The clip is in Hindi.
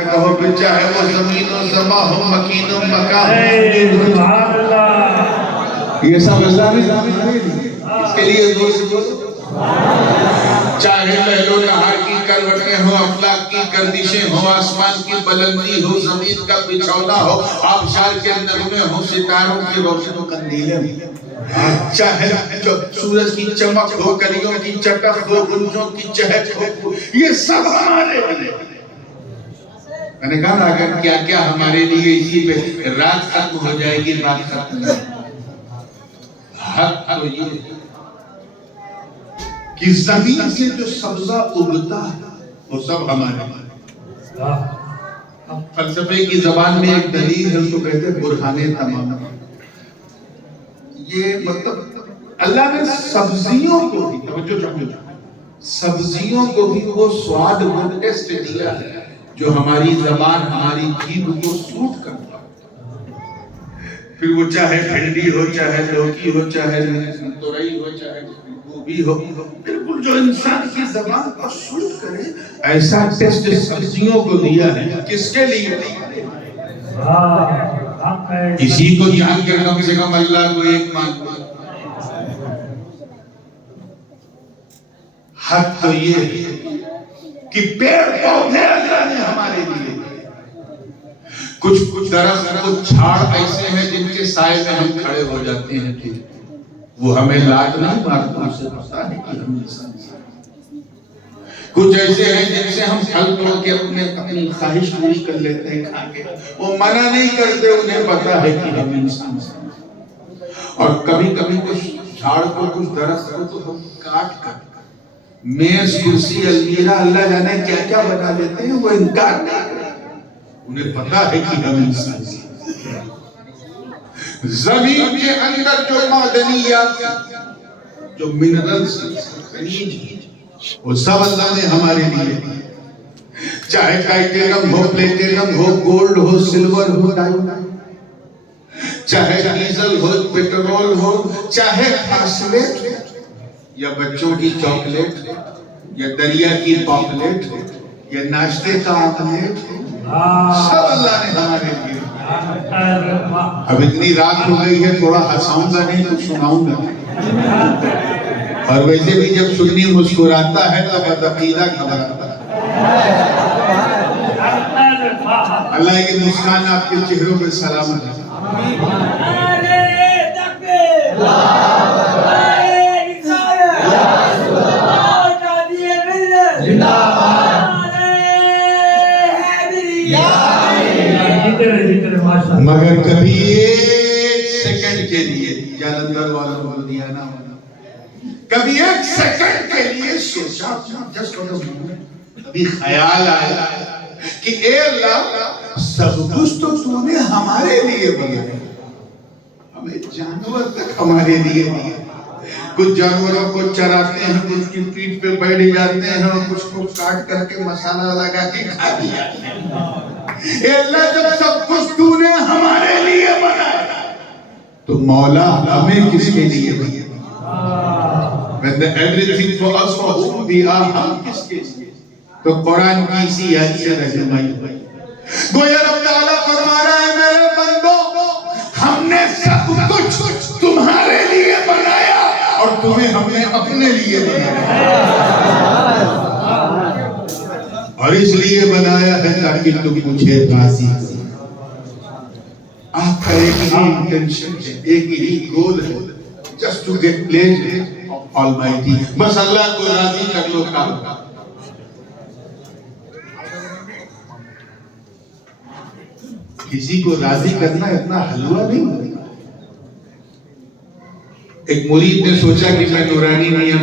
में कहो कि चाहे वो जमीन और जमा हो, मकीन और मकान, ये सब अल्लाह ने इसके लिए जोर से बोलो। चाहे लहलो नहार की करवटें हो, अफलाक की गर्दिशें हो, आसमान की बुलंदी हो, जमीन का बिछौना हो, आबशार के नगमे हो, सितारों की रोशनी हो, कंदीलें हो, चाहे जो सूरज की चमक हो, कलियों की चटक हो, गुंजों की चहक हो, ये सब हमारे लिए। मैंने कहा अगर क्या क्या हमारे लिए, इसी पे रात खत्म हो जाएगी, बात खत्म नहीं। हक तो ये कि जमीन से जो सब्जा उगता है वो सब हमारे। फलसफे की जबान में एक दलील है, उसको कहते हैं बुरहाने तमाम। ये मतलब अल्लाह ने सब्जियों को भी, सब्जियों को भी वो स्वाद, वो टेस्ट दिया है जो हमारी जबान, हमारी जीभ को सूट करता है। फिर वो चाहे भिंडी हो, चाहे लौकी हो, चाहे तुरई हो, चाहे गोभी हो, बिल्कुल जो इंसान की जबान को सूट करे, ऐसा टेस्ट सब्जियों को दिया है। किसके लिए? इसी को जान कर कम से कम अल्लाह को एक मान। हक तो ये है कि पेड़ पौधे अल्लाह ने हमारे लिए, कुछ दरख्त, कुछ झाड़ ऐसे हैं जिनके साए में हम खड़े हो जाते हैं, ठीक, वो हमें लाज नहीं मारता, उसे पता है कि हम इंसान हैं। कुछ ऐसे हैं जिनसे हम फल तोड़ के अपनी ख्वाहिश पूरी कर लेते हैं खा के, वो मना नहीं करते, उन्हें पता है कि हम इंसान हैं। और कभी कभी कुछ झाड़ को, कुछ दरख्त को तो हम काट कर मेज, कुर्सी, अलमीरा, अल्लाह जाने क्या क्या बना लेते हैं, वो इनकार नहीं करते, उन्हें पता है कि हम इंसान हैं। जमीन के अंदर जो मादनियात, जो मिनरल्स, खनिज, वो सब अल्लाह ने हमारे लिए। चाहे टाइटेनियम हो, प्लेटिनम हो, गोल्ड हो, सिल्वर हो, डायमंड, चाहे डीजल हो, पेट्रोल हो, चाहे फास्फेट या बच्चों की चॉकलेट या दरिया की पॉपलेट या नाश्ते का आमलेट, सब अल्लाह ने हमारे लिए। अब इतनी रात हो गई है, थोड़ा हंसाऊंगा नहीं तो सुनाऊंगा। और वैसे भी जब सुन्नी मुस्कुराता है तो बदअकीदा घबराता है। अल्लाह की मुस्कान आपके चेहरों पे सलामत है। मगर कभी एक सेकंड के लिए, जालंधर वालों को दिया ना, कभी एक सेकंड के लिए सोचा, जस्ट फॉर अ मोमेंट, कभी ख्याल आया कि ए अल्लाह, सब कुछ तो तूने हमारे लिए बनाया, हमें जानवर तक हमारे लिए दिए। कुछ जानवरों को चराते हैं, कुछ की पीठ पे बैठ जाते हैं, और कुछ को काट करके मसाला लगा के खा लिया। ए अल्लाह, जब सब कुछ तूने हमारे लिए बनाया तो मौला हमें किसके लिए बनाया? When the everything for us, for whom we are, हम किसके लिए? तो कुरान की इसी आयत से रहनुमाई हुई। गोया रब ताला फरमा रहा है, मेरे बंदो, हमने सब कुछ तुम्हारे लिए बनाया और तुम्हें हमने अपने लिए बनाया। और इसलिए बनाया है ताकि तुम मुझे राजी करो। आपका एक ही इंटेंशन है, एक ही गोल है, just to get pleasure of Almighty, बस अल्लाह को राजी कर लो काम। किसी को राजी करना इतना हलवा नहीं। एक मुरीद ने सोचा कि मैं नूरानी मियां